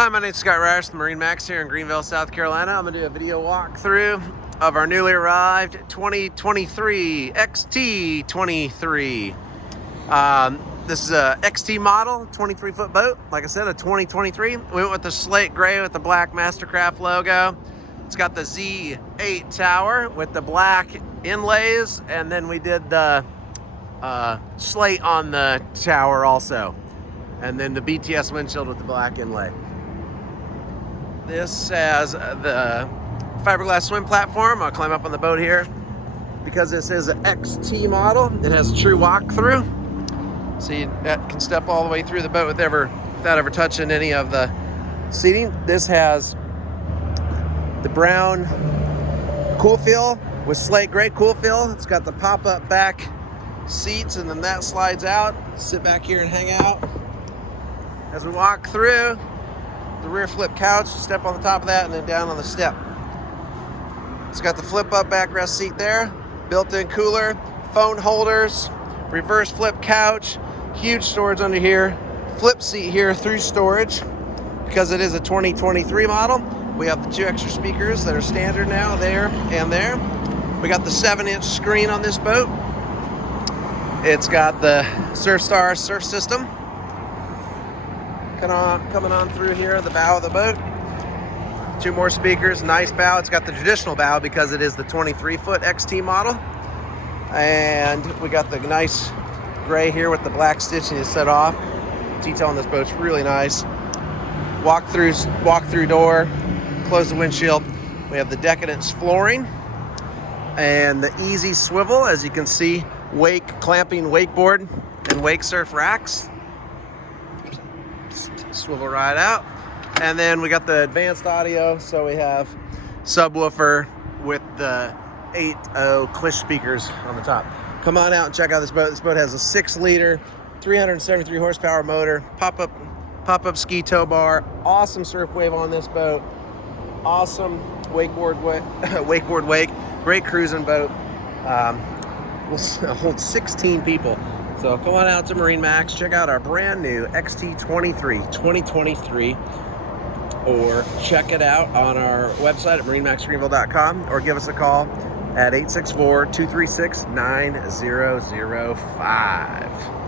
Hi, my name's Scott Ryers from MarineMax here in Greenville, South Carolina. I'm going to do a video walkthrough of our newly arrived 2023 XT23. This is a XT model, 23-foot boat. Like I said, a 2023. We went with the slate gray with the black MasterCraft logo. It's got the Z8 tower with the black inlays, and then we did the slate on the tower also. And then the BTS windshield with the black inlay. This has the fiberglass swim platform. I'll climb up on the boat here. Because this is an XT model, it has a true walkthrough. So you can step all the way through the boat without ever touching any of the seating. This has the brown cool feel with slate gray cool feel. It's got the pop-up back seats, and then that slides out. Sit back here and hang out. As we walk through, the rear flip couch, step on the top of that and then down on the step. It's got the flip up backrest seat there, built-in cooler, phone holders, reverse flip couch, huge storage under here, flip seat here through storage. Because it is a 2023 model, we have the 2 extra speakers that are standard now, there and there. We got the 7-inch screen on this boat. It's got the SurfStar surf system. Coming on through here, the bow of the boat. 2 more speakers, nice bow. It's got the traditional bow because it is the 23-foot XT model. And we got the nice gray here with the black stitching to set off. Detail on this boat's really nice. Walk through door, close the windshield. We have the Decadence flooring and the easy swivel, as you can see, clamping wakeboard and wake surf racks. Swivel right out. And then we got the advanced audio, so we have subwoofer with the 8.0 Clish speakers on the top. Come on out and check out this boat. This boat has a 6-liter 373 horsepower motor, pop-up ski tow bar, awesome surf wave on this boat, awesome wakeboard wake, great cruising boat. We'll hold 16 people. So come on out to MarineMax, check out our brand new XT23 2023, or check it out on our website at MarineMaxGreenville.com, or give us a call at 864-236-9005.